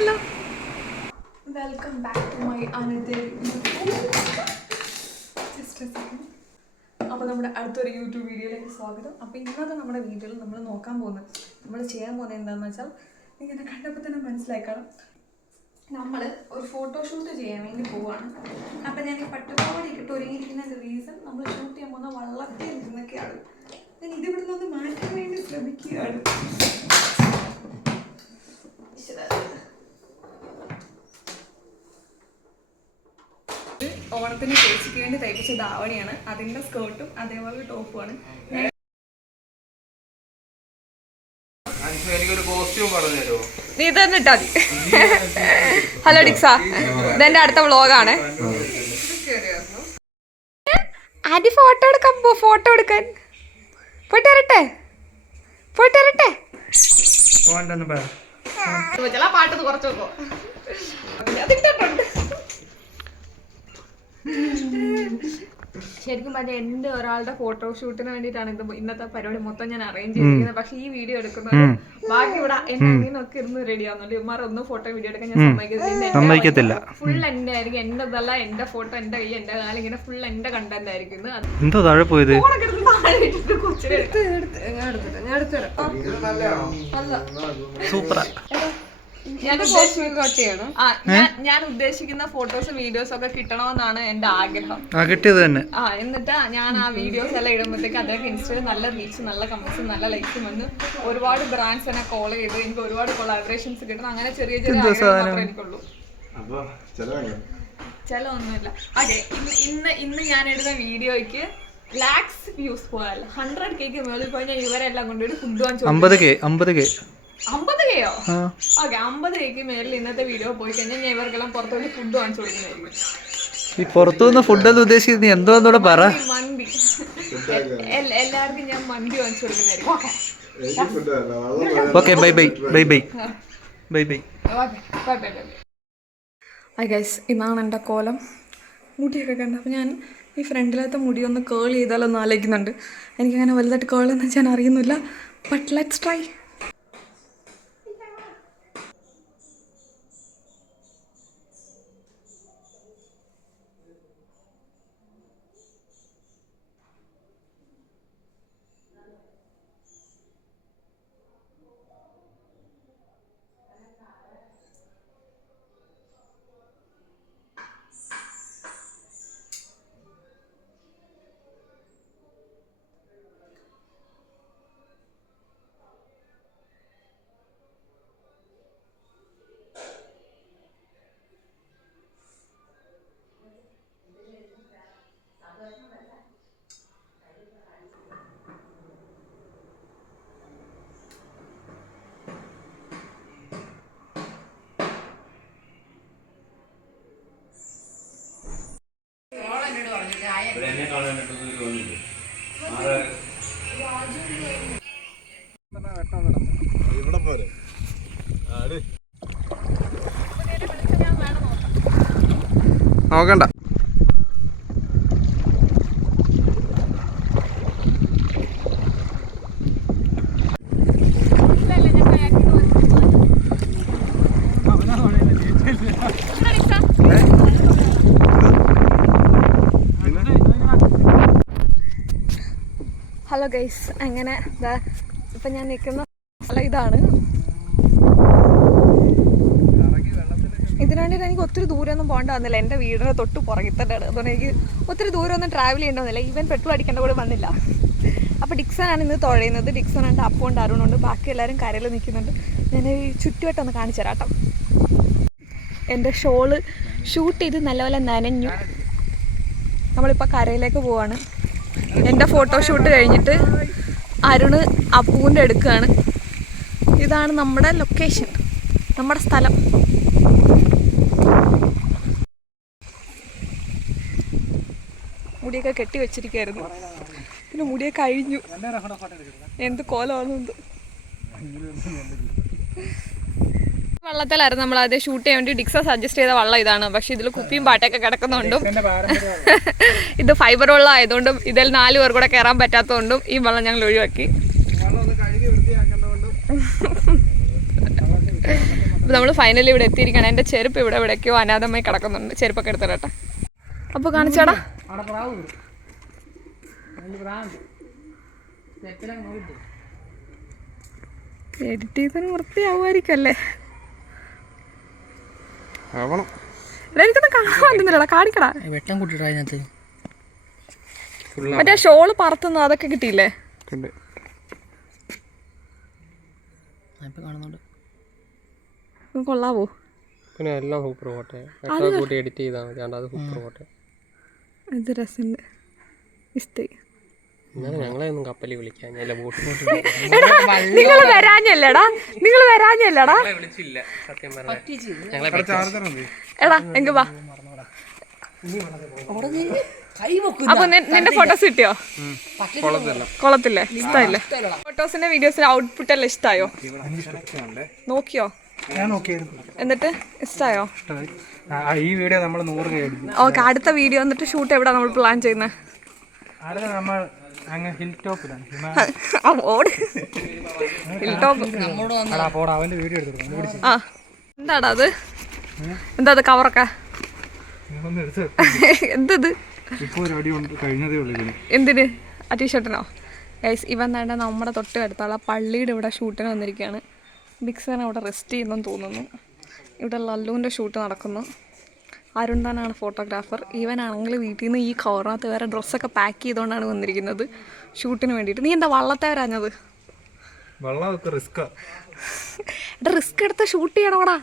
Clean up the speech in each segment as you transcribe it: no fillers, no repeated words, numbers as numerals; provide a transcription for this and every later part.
Hello. Welcome back to my another just a second. അപ്പോൾ നമ്മുടെ അടുത്തൊരു യൂട്യൂബ് വീഡിയോയിലേക്ക് സ്വാഗതം. അപ്പോൾ ഇന്നത്തെ നമ്മുടെ വീഡിയോയിൽ നമ്മൾ നോക്കാൻ പോകുന്നത് നമ്മൾ ചെയ്യാൻ പോകുന്നത് എന്താണെന്ന് വെച്ചാൽ ഇങ്ങനെ കണ്ടപ്പോൾ തന്നെ മനസ്സിലാക്കണം നമ്മൾ ഒരു ഫോട്ടോഷൂട്ട് ചെയ്യാൻ വേണ്ടി പോവുകയാണ്. അപ്പോൾ ഞാൻ ഈ പട്ടുപാവാട ഇട്ടിട്ട് ഒരുങ്ങിയിരിക്കുന്നതിൻ്റെ റീസൺ നമ്മൾ ഷൂട്ട് ചെയ്യാൻ പോകുന്ന വള്ളത്തിൽ ഇരുന്നൊക്കെയാണ്. ഞാൻ ഇതിവിടെ നിന്ന് മാറ്റാൻ വേണ്ടി ശ്രമിക്കുകയാണ്. ഓണത്തിന് ചേച്ചിക്ക് വേണ്ടി തയ്പ്പിച്ച ധാവണിയാണ്. അതിൻ്റെ സ്കേർട്ടും അതേപോലെ ടോപ്പുമാണ്. നീ തന്നെ ഇട്ടാ മതി. ഹലോ ഡിക്സ, ഇതെന്റെ അടുത്ത വ്ളോഗാണ്. ആദ്യം ഫോട്ടോ എടുക്കാൻ ഫോട്ടോ എടുക്കാൻ പോയിട്ട് വരട്ടെ പാട്ട് കുറച്ച് നോക്കോ. അതിട്ടുണ്ട് ശരിക്കും പറഞ്ഞാൽ എൻ്റെ ഒരാളുടെ ഫോട്ടോഷൂട്ടിന് വേണ്ടിയിട്ടാണ് ഇന്നത്തെ പരിപാടി മൊത്തം ഞാൻ അറേഞ്ച് ചെയ്തിരിക്കുന്നത്. പക്ഷെ ഈ വീഡിയോ എടുക്കുന്നത് ബാക്കി ഇവിടെ എന്റെ അനിയനൊക്കെ ഇരുന്ന് റെഡി ആവുന്നുണ്ട്. ഇവന്മാർ ഒന്നും ഫോട്ടോ വീഡിയോ എടുക്കാൻ ഞാൻ സമ്മതിക്കത്തില്ല. ഫുൾ എന്റെ ആയിരിക്കും, എന്റെതല്ല, എന്റെ ഫോട്ടോ, എന്റെ കൈ, എന്റെ കാലം, ഇങ്ങനെ ഫുൾ എന്റെ കണ്ടന്റ് ആയിരിക്കും. ഞാൻ ഉദ്ദേശിക്കുന്ന ഫോട്ടോസ് വീഡിയോസ് ഒക്കെ കിട്ടണമെന്നാണ് എന്റെ ആഗ്രഹം. എന്നിട്ട് ഞാൻ ആ വീഡിയോസ് എല്ലാം ഇടുമ്പോഴത്തേക്ക് അതൊക്കെ ഇൻസ്റ്റയിൽ നല്ല റീച്ച്, നല്ല കമന്റ്സ്, നല്ല ലൈക്സും വന്ന് ഒരുപാട് ബ്രാൻഡ്സ് എന്നെ കോൾ ചെയ്ത് എനിക്ക് ഒരുപാട് കൊളാബറേഷൻസ് കിട്ടണം. അങ്ങനെ ചെറിയ ചെറിയ ആഗ്രഹം എനിക്കുള്ളൂ. ചിലവൊന്നുമില്ല. അതെ, ഇന്ന് ഞാൻ ഇടുന്ന വീഡിയോയ്ക്ക് ലാക്സ് വ്യൂസ് പോയാൽ 100K മേളിൽ പോയി ഞാൻ ഇവരെല്ലാം കൊണ്ടുപോയി ഫുഡ് വാങ്ങിച്ചു. 50Kയോ? ഓക്കെ, 50K മേളിൽ ഇന്നത്തെ വീഡിയോ പോയി കഴിഞ്ഞാൽ ഞാൻ ഇവർക്കെല്ലാം പുറത്തുപോയി ഫുഡ് വാങ്ങിച്ചു കൊടുക്കുന്നതായിരിക്കും. പുറത്തുനിന്ന് ഫുഡെല്ലാം ഉദ്ദേശിക്കുന്നത് എന്തോന്നൂടെ പറ. മന്തി, എല്ലാവർക്കും ഞാൻ മന്തി വാങ്ങിച്ചു കൊടുക്കുന്നതായിരിക്കും. Okay, bye bye bye bye bye bye. Guys, ഇതാണ് എൻ്റെ കോലം. മുടിയൊക്കെ കണ്ട. അപ്പോൾ ഞാൻ ഈ ഫ്രണ്ടിലത്തെ മുടി ഒന്ന് കേൾ ചെയ്താലൊന്ന് ആലോചിക്കുന്നുണ്ട്. എനിക്കങ്ങനെ വലുതായിട്ട് കേൾ എന്ന് വെച്ചാൽ അറിയുന്നില്ല. But let's try. നോക്കണ്ട. ഹലോ ഗൈസ്, അങ്ങനെ ഇപ്പം ഞാൻ നിൽക്കുന്ന സ്ഥലം ഇതാണ്. ഇതിന് വേണ്ടിയിട്ട് എനിക്ക് ഒത്തിരി ദൂരമൊന്നും പോകേണ്ട വന്നില്ല. എൻ്റെ വീടിന് തൊട്ട് പുറകിൽ തന്നെയാണ്. അതുകൊണ്ട് എനിക്ക് ഒത്തിരി ദൂരമൊന്നും ട്രാവൽ ചെയ്യേണ്ട വന്നില്ല. ഈവൻ പെട്രോൾ അടിക്കേണ്ട കൂടെ വന്നില്ല. അപ്പോൾ ഡിക്സനാണ് ഇന്ന് തുഴയുന്നത്. ഡിക്സനുണ്ട്, അപ്പുണ്ട്, അരുണുണ്ട്, ബാക്കി എല്ലാവരും കരയിൽ നിൽക്കുന്നുണ്ട്. ഞാൻ ഈ ചുറ്റുവട്ടം ഒന്ന് കാണിച്ചു തരാം കേട്ടോ. എൻ്റെ ഷോള് ഷൂട്ട് ചെയ്ത് നല്ലപോലെ നനഞ്ഞു. നമ്മളിപ്പോൾ കരയിലേക്ക് പോവാണ്. എൻ്റെ ഫോട്ടോഷൂട്ട് കഴിഞ്ഞിട്ട് അരുണ് അപ്പൂൻ്റെ എടുക്കുകയാണ്. ഇതാണ് നമ്മുടെ ലൊക്കേഷൻ, നമ്മുടെ സ്ഥലം. മുടിയൊക്കെ കെട്ടി വെച്ചിരിക്കുകയായിരുന്നു. പിന്നെ മുടിയൊക്കെ കഴിഞ്ഞു. എന്ത് കോലമാണെന്ന്. വള്ളത്തിലായിരുന്നു നമ്മൾ ആദ്യം ഷൂട്ട് ചെയ്യാൻ വേണ്ടി ഡിക്സ സജസ്റ്റ് ചെയ്ത വള്ളം ഇതാണ്. പക്ഷെ ഇതിൽ കുപ്പിയും പാട്ടൊക്കെ കിടക്കുന്നുണ്ടും ഇത് ഫൈബർ വെള്ളം ആയതുകൊണ്ടും ഇതിൽ 4 പേർ കൂടെ കയറാൻ പറ്റാത്തതുകൊണ്ടും ഈ വെള്ളം ഞങ്ങൾ ഒഴിവാക്കി. അപ്പോൾ നമ്മൾ ഫൈനലി ഇവിടെ എത്തിയിരിക്കണം. എൻ്റെ ചെരുപ്പ് ഇവിടെ എവിടേക്കോ അനാഥമായി കിടക്കുന്നുണ്ട്. ചെരുപ്പൊക്കെ എടുത്ത് തരട്ടെ. അപ്പോൾ കാണിച്ചാടാ. എഡിറ്റ് ചെയ്തതിന് വൃത്തിയാവുമായിരിക്കും അല്ലേ? എനിക്കൊന്നും കാണാൻ പറ്റുന്നില്ലടാ, കാണിക്കടാ. വെട്ടം കൂട്ടിട്ടാ അതിനകത്ത്. മറ്റേ ഷോള് പറത്തുന്നു അതൊക്കെ കിട്ടിയില്ലേ? കാണുന്നുണ്ട്. കൊള്ളാവോ? പിന്നെ എല്ലാം സൂപ്പർ ഫോട്ടോ കൂട്ടി എഡിറ്റ് ചെയ്താൽ മതി. അത് സൂപ്പർ ഫോട്ടോ. ഇത് രസമുണ്ട്. ഇഷ്ടമായി. ഞങ്ങളെ ഒന്നും കപ്പലിൽ വിളിക്കാൻ നിങ്ങൾ വരാഞ്ഞല്ലടാ, വിളിച്ചില്ല സത്യം എടാ എങ്കി വാ. അപ്പൊ നിന്റെ ഫോട്ടോസ് കിട്ടിയോ? കൊള്ളത്തില്ലേ? ഇഷ്ടമായില്ലേ? ഫോട്ടോസിന്റെ വീഡിയോസിന്റെ ഔട്ട്പുട്ട് എല്ലാം ഇഷ്ടമായോ? നോക്കിയോ? എന്നിട്ട് ഇഷ്ടമായോ? ഈ വീഡിയോ നമ്മൾ 100K. ഓക്കെ, അടുത്ത വീഡിയോ എന്നിട്ട് ഷൂട്ട് എവിടെ നമ്മൾ പ്ലാൻ ചെയ്യുന്നത്? ഹിൽ ടോപ്പിലാണ്. ആ എന്താടാ അത്? എന്താ അത് കവറൊക്കെ? എന്തത്? എന്തിന്? ആ ടീഷർട്ടിനോ? ഗൈസ് ഇവൻ വേണ്ട നമ്മുടെ തൊട്ട് അടുത്തുള്ള പള്ളിയുടെ ഇവിടെ ഷൂട്ടിന് വന്നിരിക്കുകയാണ്. ബിക്സൺ അവിടെ റെസ്റ്റ് ചെയ്യുന്നെന്ന് തോന്നുന്നു. ഇവിടെ ലല്ലുവിൻ്റെ ഷൂട്ട് നടക്കുന്നു. അരുൺ താനാണ് ഫോട്ടോഗ്രാഫർ. ഇവനാണെങ്കിൽ വീട്ടിൽ നിന്ന് ഈ കവറിനകത്ത് വേറെ ഡ്രസ്സൊക്കെ പാക്ക് ചെയ്തുകൊണ്ടാണ് വന്നിരിക്കുന്നത് ഷൂട്ടിന് വേണ്ടിയിട്ട്. നീ എന്താ വള്ളത്തെ വരാഞ്ഞത്? റിസ്ക് എടുത്ത് ഷൂട്ട് ചെയ്യണോടാ.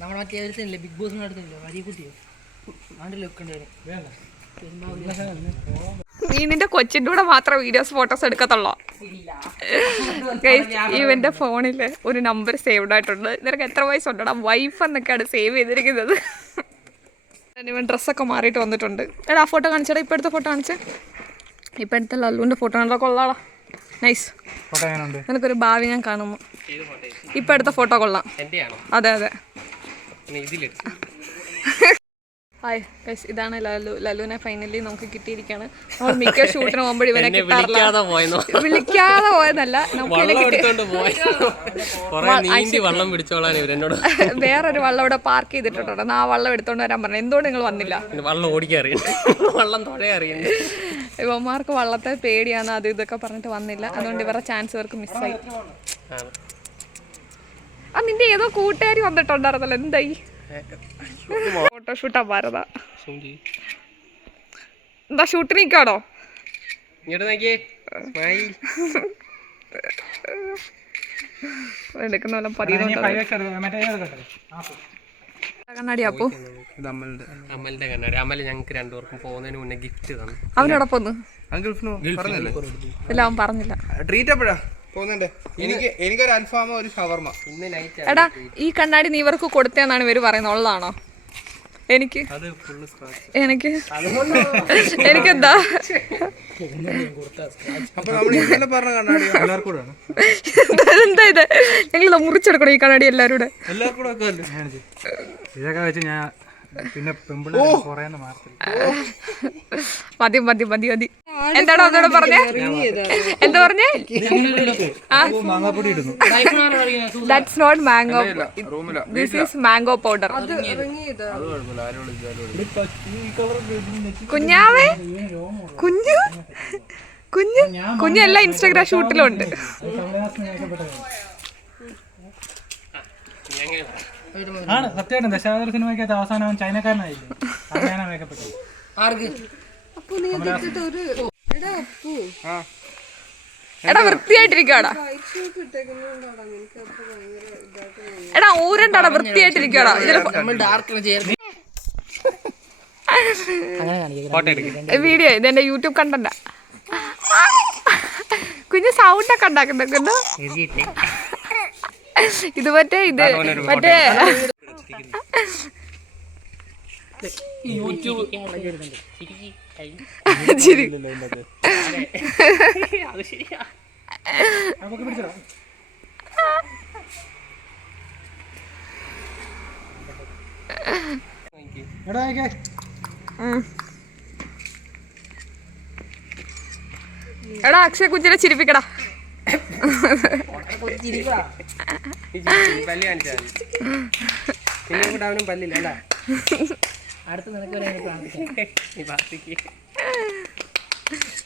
നമ്മുടെ മറ്റേ അടുത്തില്ലേ ബിഗ് ബോസിന് അടുത്തില്ലേ വരി കുട്ടിയോ ആണ്ടിൽ വെക്കേണ്ടി വരും. നീ നിന്റെ കൊച്ചിൻ്റെ കൂടെ മാത്രം വീഡിയോസ് ഫോട്ടോസ് എടുക്കത്തുള്ളൂ. ഇവൻ്റെ ഫോണിൽ ഒരു നമ്പർ സേവ്ഡ് ആയിട്ടുണ്ട്. നിനക്ക് എത്ര വയസ്സുണ്ടോടാ? വൈഫ് എന്നൊക്കെയാണ് സേവ് ചെയ്തിരിക്കുന്നത്. ഇവൻ ഡ്രസ്സൊക്കെ മാറിയിട്ട് വന്നിട്ടുണ്ട്. എടാ ആ ഫോട്ടോ കാണിച്ചേടാ. ഇപ്പം എടുത്ത ഫോട്ടോ കാണിച്ചേ. ഇപ്പം എടുത്ത ലല്ലുവിൻ്റെ ഫോട്ടോ കണ്ടാ കൊള്ളാടാ. നൈസ്. നിനക്കൊരു ഭാവി ഞാൻ കാണുന്നു. ഇപ്പം എടുത്ത ഫോട്ടോ കൊള്ളാം. അതെ അതെ. ഹായ് ഗൈസ്, ഇതാണ് ലല്ലു. ലല്ലുവിനെ ഫൈനലി നമുക്ക് കിട്ടിയിരിക്കുകയാണ്. നമ്മൾ മിക്ക ഷൂട്ടിന് പോകുമ്പോൾ ഇവനെ കിട്ടാറില്ല. വിളിക്കാതെ പോയെന്നല്ല, നമുക്ക് വേറൊരു വള്ളം ഇവിടെ പാർക്ക് ചെയ്തിട്ടുണ്ടോ. ആ വള്ളം എടുത്തോണ്ട് വരാൻ പറഞ്ഞു. എന്തുകൊണ്ട് നിങ്ങൾ വന്നില്ല? വള്ളം ഓടിക്കാൻ വള്ളം തൊഴയാൻ അറിയാം. ഇവന്മാർക്ക് വള്ളത്തെ പേടിയാണ്, അത് ഇതൊക്കെ പറഞ്ഞിട്ട് വന്നില്ല. അതുകൊണ്ട് ഇവരുടെ ചാൻസ് ഇവർക്ക് മിസ്സായി. ആ നിന്റെ ഏതോ കൂട്ടുകാരി വന്നിട്ടുണ്ടായിരുന്നല്ലോ, എന്തായി? ഫോട്ടോഷൂട്ടാ ഭാരത. എന്താ ഷൂട്ടിന് നിൽക്കാണോ? എടുക്കുന്ന പോലെ കണ്ണാടി. അപ്പോ അമലിന്റെ കണ്ണാടി. അമൽ ഞങ്ങൾക്ക് രണ്ടുപേർക്കും പോകുന്നതിന് മുന്നേ ഗിഫ്റ്റ് തന്നു. അവനോടൊപ്പം ഇല്ല, അവൻ പറഞ്ഞില്ല. എനിക്കൊരു അൽഫാമ, ഒരു ഷവർമ. എടാ ഈ കണ്ണാടി നീ ഇവർക്ക് കൊടുത്തേന്നാണ് ഇവര് പറയുന്നത്. ഉള്ളതാണോ? എനിക്ക് എനിക്കെന്താ എന്താ ഇത്? ഞങ്ങൾ മുറിച്ചെടുക്കണം ഈ കണ്ണാടി എല്ലാരും കൂടെ. ഇതൊക്കെ വെച്ച് ഞാൻ പിന്നെ മതി മതി മതി മതി. എന്താണോ ഒന്നുകൂടെ പറഞ്ഞേ? എന്താ പറഞ്ഞേ? That's not mango, this is mango powder. കുഞ്ഞാവേ, കുഞ്ഞു കുഞ്ഞു കുഞ്ഞെല്ലാം ഇൻസ്റ്റാഗ്രാം ഷൂട്ടിലുണ്ട്. ആണ് സത്യമായിട്ടും ദശാവതാര സിനിമയ്ക്കകത്ത് അവസാനം അവൻ ചൈനക്കാരനായില്ലേ? അങ്ങനെയാണ് മേക്കപ്പെട്ടത്. എടാ വൃത്തിയായിട്ടിരിക്കടാ. എടാ ഊരണ്ടാടാ, വൃത്തിയായിട്ടിരിക്കടാ. വീഡിയോ ഇത് എന്റെ യൂട്യൂബ് കണ്ടന്റാ. കുഞ്ഞ് സൗണ്ടൊക്കെ ഉണ്ടാക്കുന്നുണ്ടോ? ഇത് മറ്റേ ശരി. എടാ അക്ഷയ കുഞ്ഞിനെ ചിരിപ്പിക്കടാ. ചിരിക്കടാ. പല്ല് കാണിച്ചാൽ മതി. പിന്നെ കൂടെ അവനും പല്ലില്ല അല്ല. അടുത്ത് നിനക്ക് വരെ എനിക്ക് പ്രാർത്ഥിക്കാം. നീ പ്രാർത്ഥിക്ക്.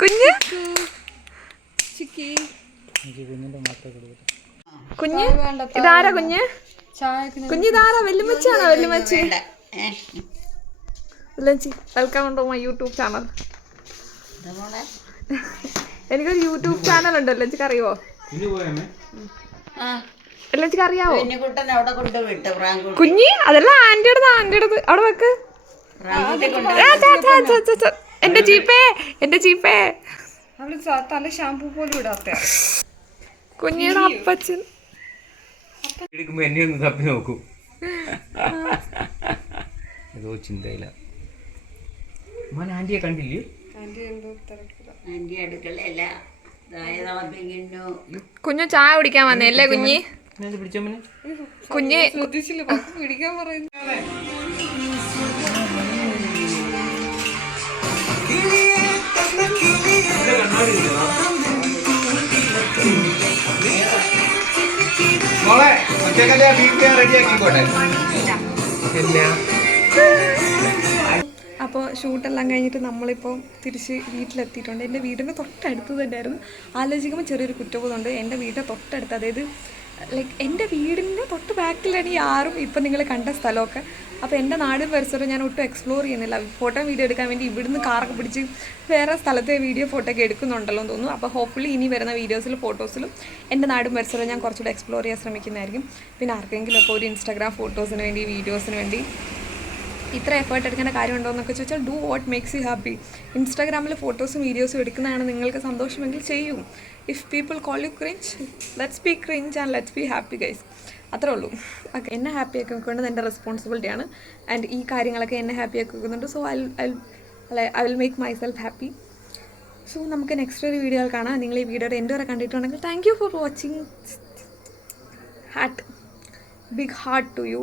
കുഞ്ഞ് എനിക്ക് കുഞ്ഞിൻ്റെ മാത്രമേ കൊടുക്കട്ടെ. കുഞ്ഞ് ഇതാരാ കുഞ്ഞ്? കുഞ്ഞ് ഇതാരാ? വെല്ലുമച്ചാണോ? വെല്ലുമച്ചി welcome to my YouTube channel. എനിക്കൊരു യൂട്യൂബ് ചാനൽ ഉണ്ട്. എല്ലച്ചിക്ക് അറിയുമോ? എല്ലച്ചിക്ക് അറിയാവോ? കുഞ്ഞി അതല്ല ആന്റിയുടെ അവിടെ വെക്ക്. എന്റെ ചീപ്പേ അവള് തല ഷാമ്പൂ പോലും ഇടാത്ത കുഞ്ഞിയുടെ അപ്പച്ചൻ. എടുക്കുമ്പോ എന്നെ ഒന്ന് തപ്പി നോക്കൂ. ഏതോ ചിന്തയില്ല. മോൻ ആന്റിയെ കണ്ടില്ലേ? കുഞ്ഞു ചായ കുടിക്കാൻ വന്നേ അല്ലേ കുഞ്ഞി? പിടിച്ചമ്മനെ കുഞ്ഞ് ശ്രദ്ധിച്ചില്ല പിടിക്കാൻ പറയുന്നു. മോളെ ഉച്ചക്കല്ലേ ബീഫ് റെഡിയാക്കിക്കോട്ടെ. പിന്നെ അപ്പോൾ ഷൂട്ടെല്ലാം കഴിഞ്ഞിട്ട് നമ്മളിപ്പോൾ തിരിച്ച് വീട്ടിലെത്തിയിട്ടുണ്ട്. എൻ്റെ വീടിൻ്റെ തൊട്ടടുത്ത് തന്നെയായിരുന്നു. ആലോചിക്കുമ്പോൾ ചെറിയൊരു കുറ്റബോധമുണ്ട്. എൻ്റെ വീടിൻ്റെ തൊട്ടടുത്ത്, അതായത് ലൈക്ക് എൻ്റെ വീടിൻ്റെ തൊട്ട് ബാക്കിലാണ് ഈ ആറും ഇപ്പം നിങ്ങൾ കണ്ട സ്ഥലമൊക്കെ. അപ്പോൾ എൻ്റെ നാടും പരിസരവും ഞാൻ ഒട്ടും എക്സ്പ്ലോർ ചെയ്യുന്നില്ല. ഫോട്ടോ വീഡിയോ എടുക്കാൻ വേണ്ടി ഇവിടുന്ന് കാറൊക്കെ പിടിച്ച് വേറെ സ്ഥലത്തെ വീഡിയോ ഫോട്ടോ ഒക്കെ എടുക്കുന്നുണ്ടല്ലോ എന്ന് തോന്നുന്നു. അപ്പോൾ ഹോപ്പ്ഫുള്ളി ഇനി വരുന്ന വീഡിയോസിലും ഫോട്ടോസിലും എൻ്റെ നാടും പരിസരവും ഞാൻ കുറച്ചുകൂടെ എക്സ്പ്ലോർ ചെയ്യാൻ ശ്രമിക്കുന്നതായിരിക്കും. പിന്നെ ആർക്കെങ്കിലുമൊക്കെ ഒരു ഇൻസ്റ്റാഗ്രാം ഫോട്ടോസിന് വേണ്ടി വീഡിയോസിന് വേണ്ടി ഇത്ര എഫേർട്ട് എടുക്കേണ്ട കാര്യമുണ്ടോ എന്നൊക്കെ ചോദിച്ചാൽ do what makes you happy. ഇൻസ്റ്റാഗ്രാമിൽ ഫോട്ടോസും വീഡിയോസും എടുക്കുന്നതാണ് നിങ്ങൾക്ക് സന്തോഷമെങ്കിൽ ചെയ്യും. If people call you cringe, let's be cringe and let's be happy guys. അത്രേ ഉള്ളൂ. ഓക്കെ, എന്നെ ഹാപ്പി ആക്കി വെക്കുന്നത് എൻ്റെ റെസ്പോൺസിബിലിറ്റിയാണ്. ആൻഡ് ഈ കാര്യങ്ങളൊക്കെ എന്നെ ഹാപ്പി ആക്കി വെക്കുന്നുണ്ട്. So I will make myself happy. So നമുക്ക് നെക്സ്റ്റ് ഒരു വീഡിയോ കാണാം. നിങ്ങൾ ഈ വീഡിയോയുടെ എൻ്റെ വരെ കണ്ടിട്ടുണ്ടെങ്കിൽ thank you for watching. Heart, big heart to U.